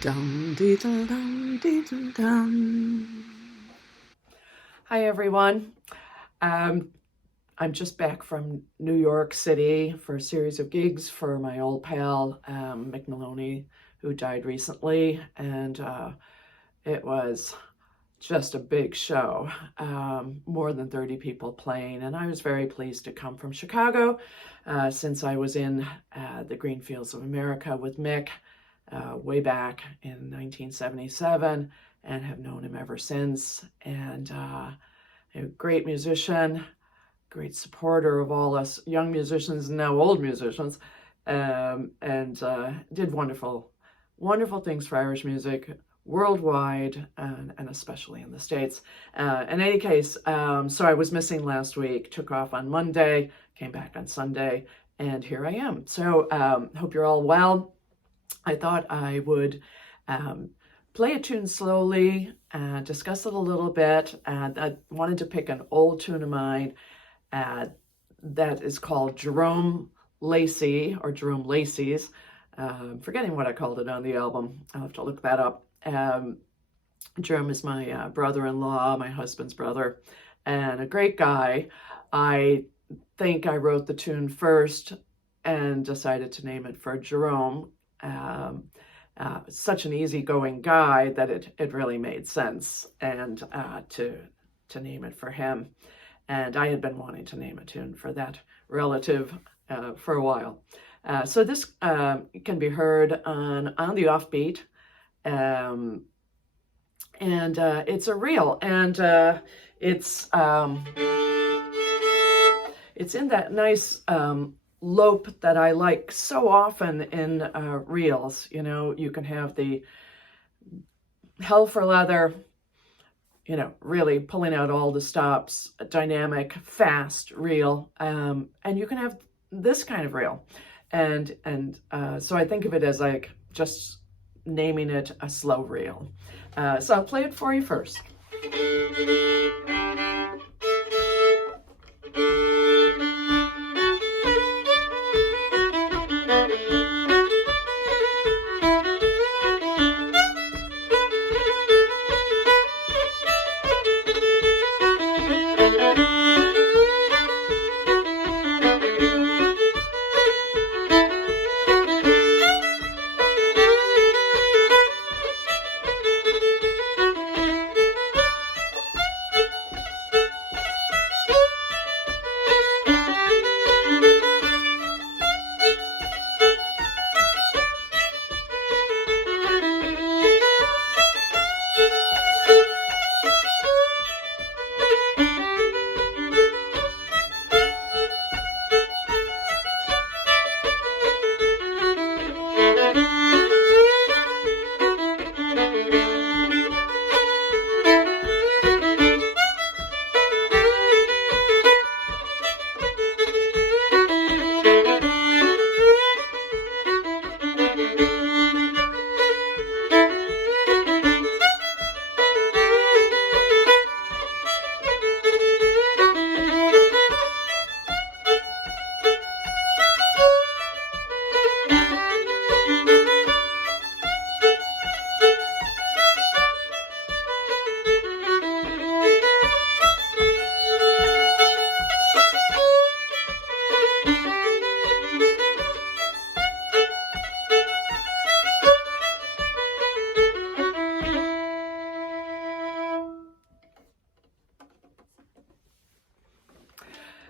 Dum dee dum dum dee dum dum. Hi everyone. I'm just back from New York City for a series of gigs for my old pal Mick Maloney, who died recently, and it was just a big show. More than 30 people playing, and I was very pleased to come from Chicago since I was in the green fields of America with Mick way back in 1977 and have known him ever since. And a great musician, great supporter of all us young musicians and now old musicians, and did wonderful things for Irish music worldwide and especially in the States. In any case, so I was missing last week, took off on Monday, came back on Sunday, and here I am. So hope you're all well. I thought I would play a tune slowly, discuss it a little bit. I wanted to pick an old tune of mine that is called Jerome Lacey, or Jerome Lacey's. Forgetting what I called it on the album. I'll have to look that up. Jerome is my brother-in-law, my husband's brother, and a great guy. I think I wrote the tune first and decided to name it for Jerome. Such an easygoing guy that it really made sense, and to name it for him. And I had been wanting to name a tune for that relative for a while. So this can be heard on the Offbeat, and it's a reel, and it's in that nice lope that I like so often in reels. You know, you can have the hell for leather, you know, really pulling out all the stops, a dynamic, fast reel, and you can have this kind of reel, and so I think of it as like just naming it a slow reel. So I'll play it for you first.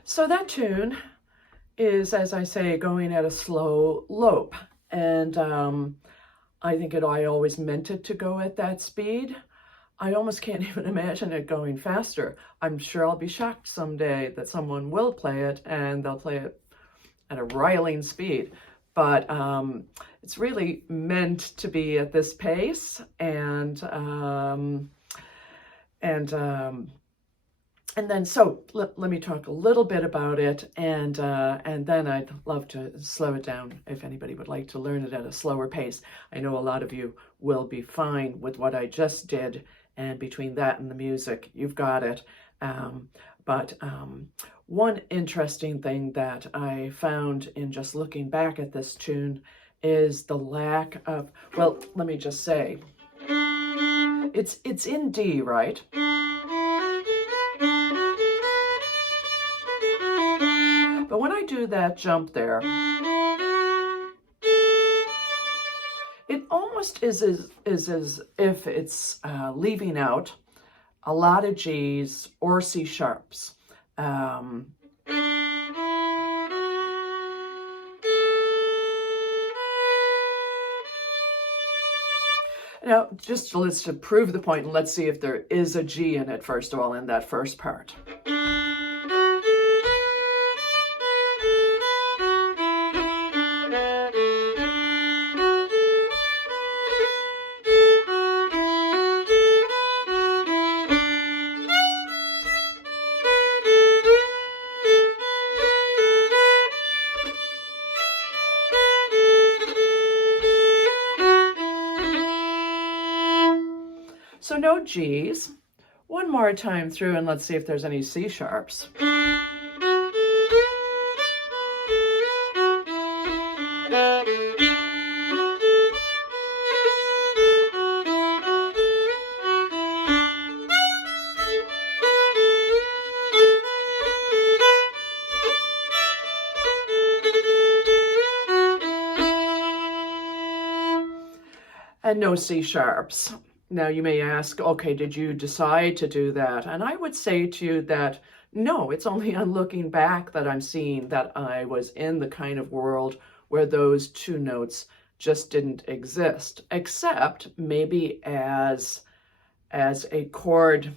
So that tune is, as I say, going at a slow lope, and I think I always meant it to go at that speed. I almost can't even imagine it going faster. I'm sure I'll be shocked someday that someone will play it and they'll play it at a riling speed. But it's really meant to be at this pace, and then so let me talk a little bit about it, and then I'd love to slow it down if anybody would like to learn it at a slower pace. I know a lot of you will be fine with what I just did, and between that and the music, you've got it. But one interesting thing that I found in just looking back at this tune is the lack of, well, let me just say, it's in D, right? But when I do that jump there, it almost is as if it's leaving out a lot of G's or C sharps. Now, just let's to prove the point, let's see if there is a G in it, first of all, in that first part. So no G's. One more time through, and let's see if there's any C sharps. And no C sharps. Now you may ask, okay, did you decide to do that? And I would say to you that no, it's only on looking back that I'm seeing that I was in the kind of world where those two notes just didn't exist, except maybe as a chord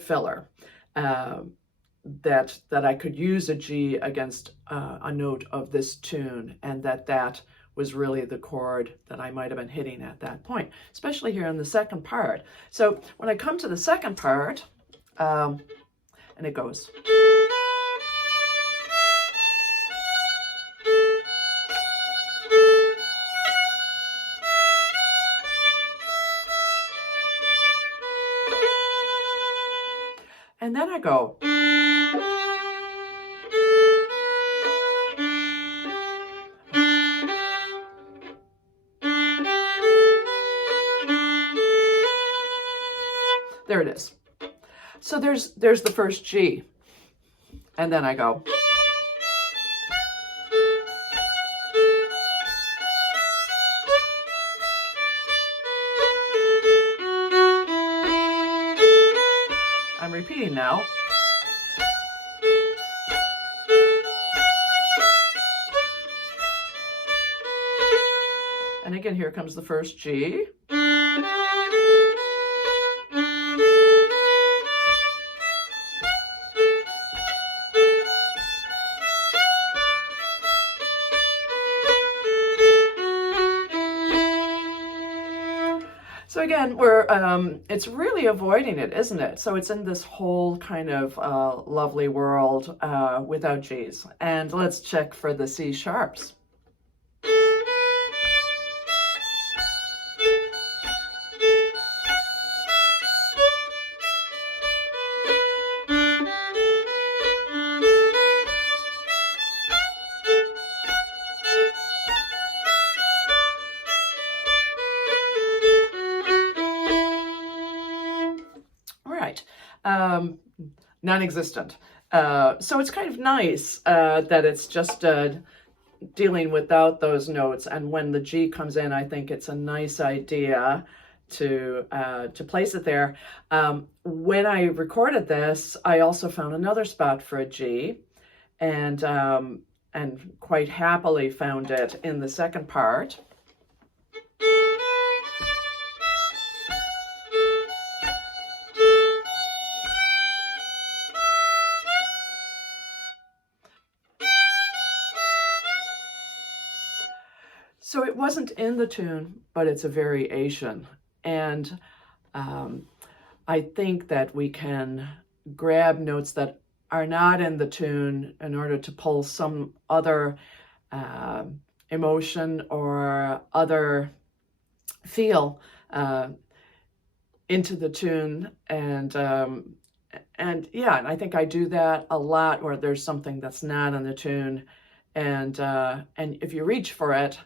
filler, that I could use a G against a note of this tune, and that was really the chord that I might have been hitting at that point, especially here in the second part. So when I come to the second part, and it goes. And then I go. There it is. So there's the first G, and then I go. I'm repeating now. And again, here comes the first G. So again, it's really avoiding it, isn't it? So it's in this whole kind of lovely world without G's. And let's check for the C sharps. Non-existent. So it's kind of nice that it's just dealing without those notes, and when the G comes in, I think it's a nice idea to place it there. When I recorded this, I also found another spot for a G, and quite happily found it in the second part. So it wasn't in the tune, but it's a variation. And I think that we can grab notes that are not in the tune in order to pull some other emotion or other feel into the tune. And yeah, and I think I do that a lot where there's something that's not in the tune, and if you reach for it,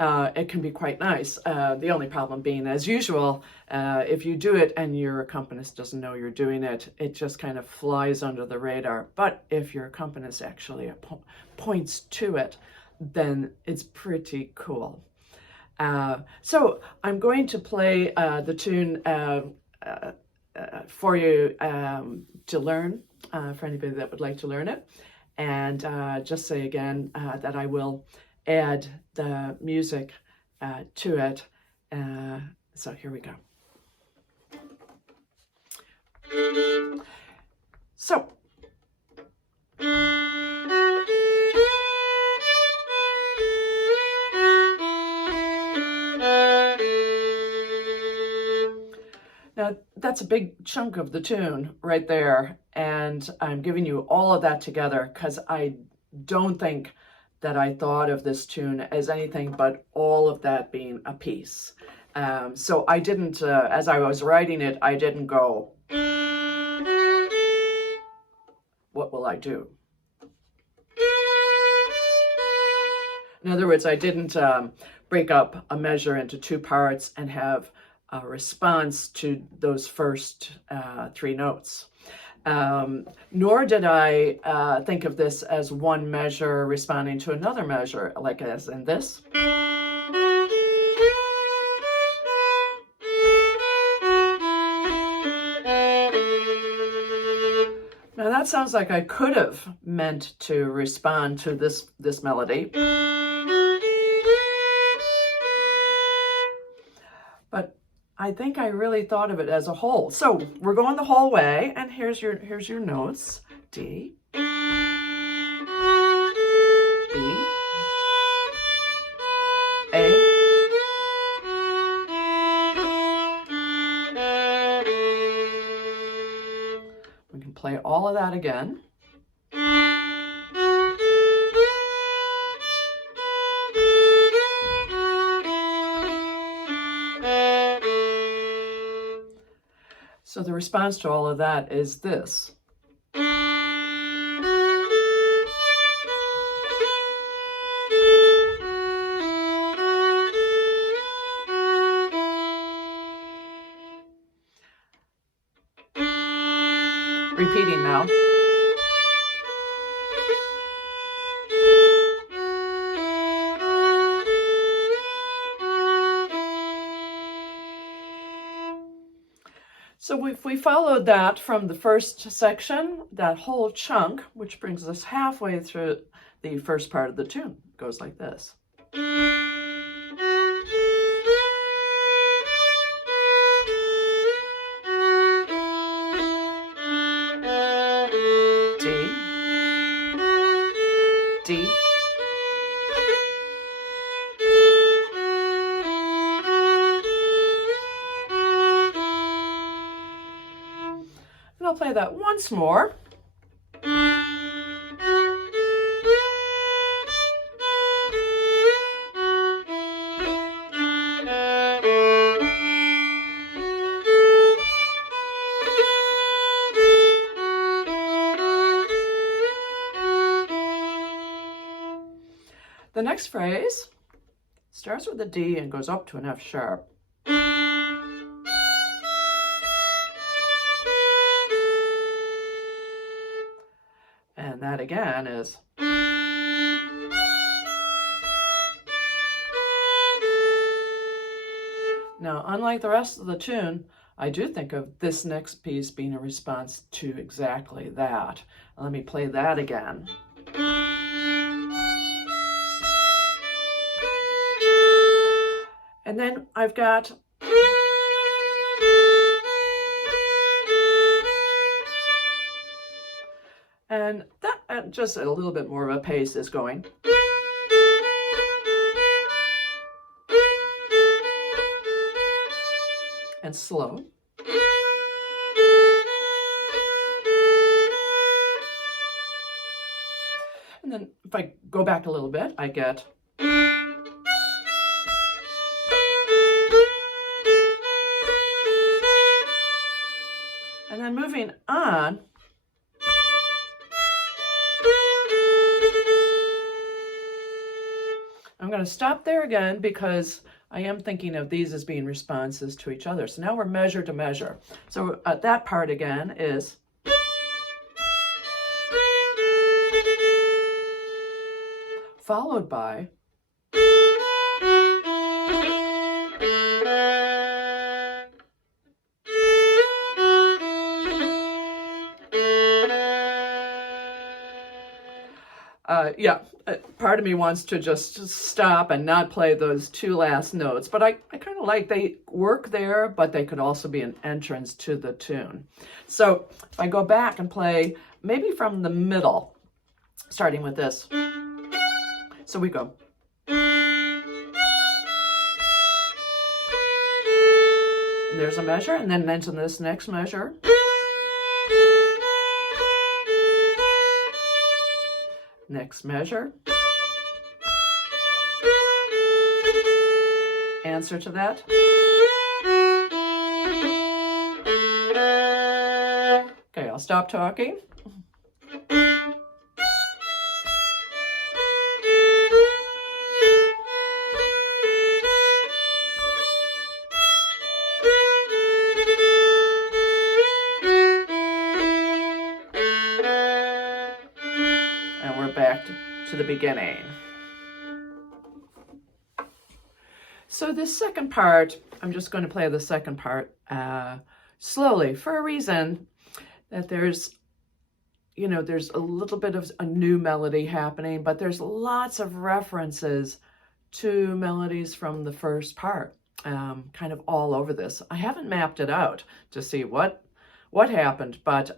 it can be quite nice. The only problem being, as usual, if you do it and your accompanist doesn't know you're doing it, it just kind of flies under the radar. But if your accompanist actually points to it, then it's pretty cool. So I'm going to play the tune for you to learn, for anybody that would like to learn it. And just say again that I will add the music to it. So here we go. So. Now, that's a big chunk of the tune right there, and I'm giving you all of that together because I don't think that I thought of this tune as anything but all of that being a piece. So I didn't, as I was writing it, I didn't go, what will I do? In other words, I didn't break up a measure into two parts and have a response to those first three notes. Nor did I think of this as one measure responding to another measure, like as in this. Now that sounds like I could have meant to respond to this melody. But I think I really thought of it as a whole. So we're going the whole way, and here's your notes. D, B, A, we can play all of that again. So the response to all of that is this. Repeating now. So if we followed that from the first section, that whole chunk, which brings us halfway through the first part of the tune, goes like this. D, and I'll play that once more. The next phrase starts with a D and goes up to an F sharp. And that again is. Now, unlike the rest of the tune, I do think of this next piece being a response to exactly that. Let me play that again. And then I've got and that at just a little bit more of a pace is going. And slow. And then if I go back a little bit, I get. And then moving on, going to stop there again because I am thinking of these as being responses to each other. So now we're measure to measure. So that part again is followed by part of me wants to just stop and not play those two last notes, but I kind of like they work there, but they could also be an entrance to the tune. So if I go back and play maybe from the middle, starting with this. So we go. And there's a measure, and then into this next measure. Next measure. Answer to that. Okay, I'll stop talking. Back to the beginning. So this second part, I'm just going to play the second part slowly for a reason that there's a little bit of a new melody happening, but there's lots of references to melodies from the first part, kind of all over this. I haven't mapped it out to see what happened, but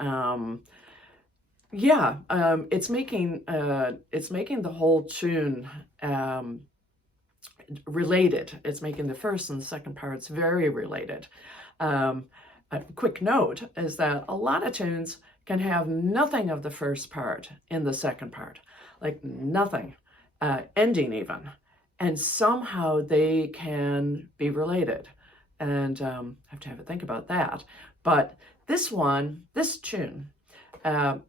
it's making the whole tune related. It's making the first and the second parts very related. A quick note is that a lot of tunes can have nothing of the first part in the second part, like nothing, ending even, and somehow they can be related. And have to have a think about that. But this tune,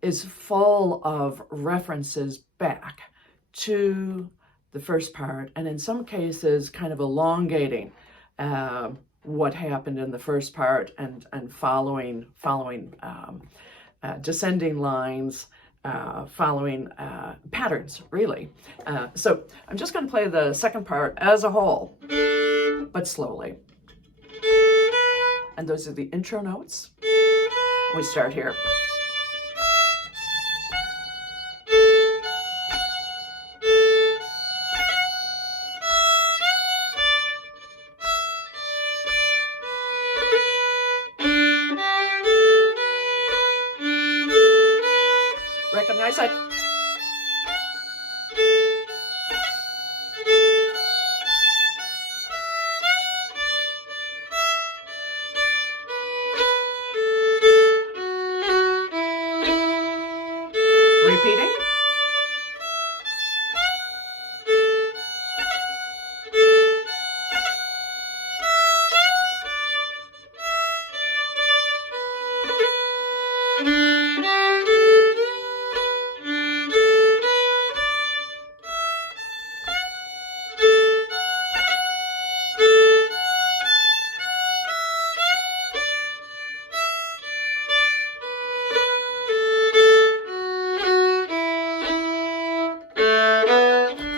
is full of references back to the first part, and in some cases kind of elongating what happened in the first part and following descending lines, following patterns, really. So I'm just going to play the second part as a whole, but slowly. And those are the intro notes. We start here. Recognize it. Repeating.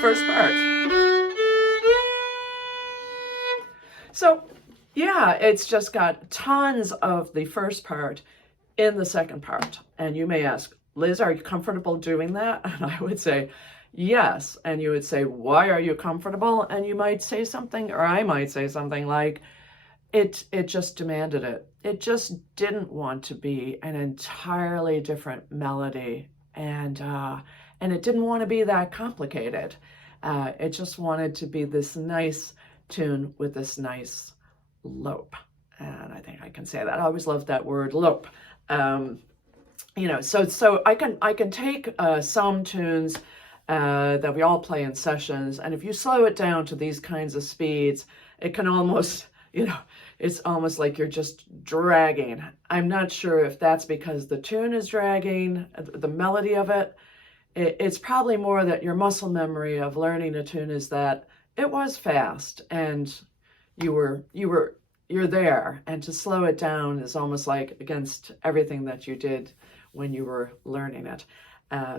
First part. So yeah, it's just got tons of the first part in the second part. And you may ask, Liz, are you comfortable doing that? And I would say, yes. And you would say, why are you comfortable? And you might say something, or I might say something like, it just demanded it. It just didn't want to be an entirely different melody. And it didn't want to be that complicated. It just wanted to be this nice tune with this nice lope. And I think I can say that. I always loved that word, lope. So I can take some tunes that we all play in sessions, and if you slow it down to these kinds of speeds, it can almost, it's almost like you're just dragging. I'm not sure if that's because the tune is dragging, the melody of it. It's probably more that your muscle memory of learning a tune is that it was fast, and you're there, and to slow it down is almost like against everything that you did when you were learning it.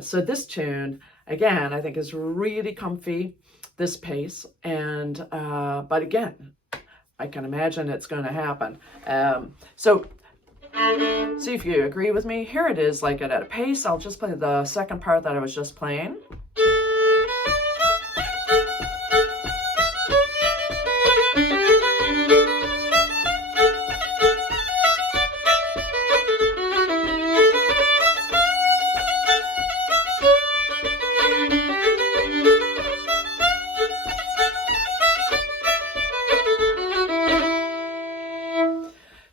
So this tune, again, I think is really comfy, this pace, and but again, I can imagine it's going to happen. So see if you agree with me. Here it is, like at a pace. I'll just play the second part that I was just playing.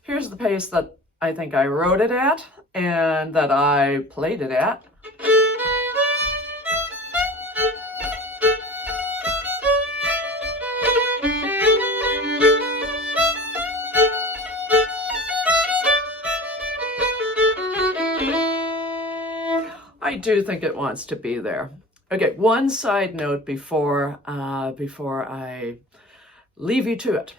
Here's the pace that I think I wrote it at and that I played it at. I do think it wants to be there. Okay, one side note before I leave you to it.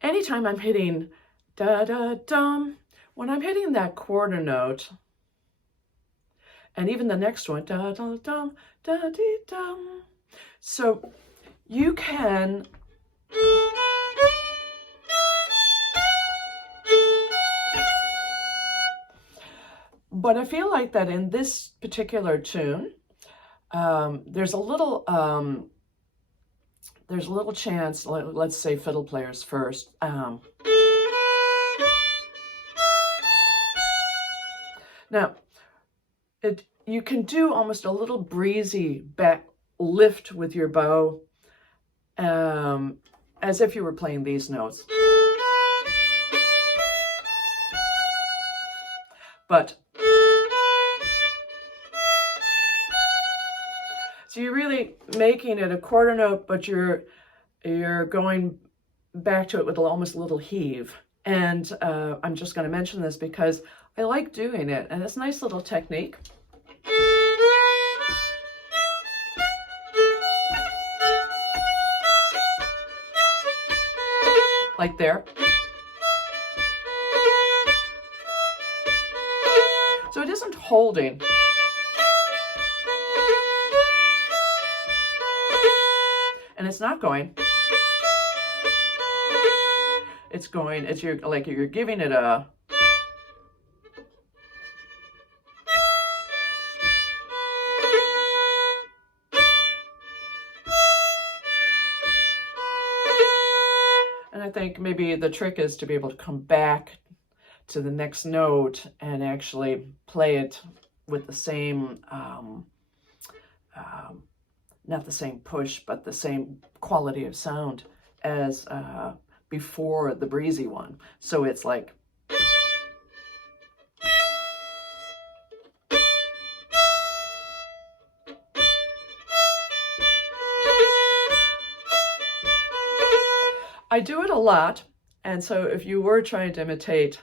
Anytime I'm hitting da-da-dum, when I'm hitting that quarter note, and even the next one, da-da-dum, da-dee-dum, so you can but I feel like that in this particular tune, there's a little chance, let's say fiddle players first, now, you can do almost a little breezy back lift with your bow, as if you were playing these notes. But, so you're really making it a quarter note, but you're going back to it with almost a little heave. And I'm just going to mention this because I like doing it, and it's a nice little technique. Like there. So it isn't holding. And it's not going. It's going, you're giving it a and I think maybe the trick is to be able to come back to the next note and actually play it with the same, not the same push, but the same quality of sound as before the breezy one. So it's like, I do it a lot, and so if you were trying to imitate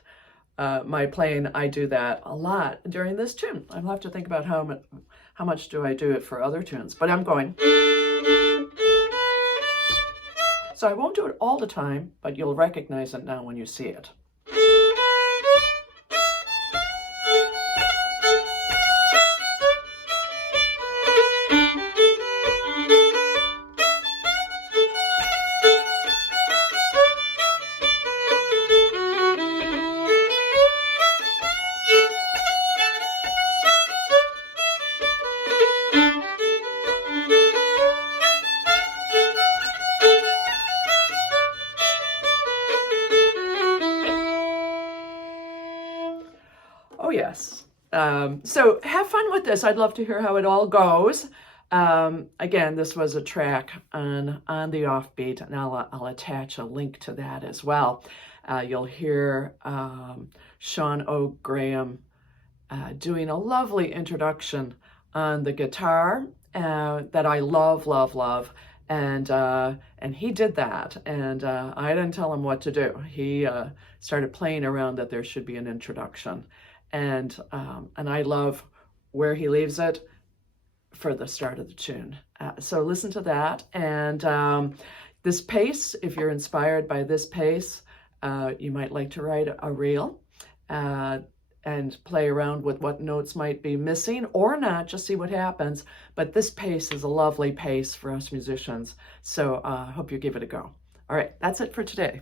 my playing, I do that a lot during this tune. I'll have to think about how much do I do it for other tunes, but I'm going. So I won't do it all the time, but you'll recognize it now when you see it. Yes. So have fun with this. I'd love to hear how it all goes. Again, this was a track on the Offbeat, and I'll attach a link to that as well. You'll hear Sean O'Graham doing a lovely introduction on the guitar that I love, love, love. And he did that, and I didn't tell him what to do. He started playing around that there should be an introduction. And I love where he leaves it for the start of the tune. So listen to that. And this pace, if you're inspired by this pace, you might like to write a reel and play around with what notes might be missing or not, just see what happens. But this pace is a lovely pace for us musicians. So I hope you give it a go. All right, that's it for today.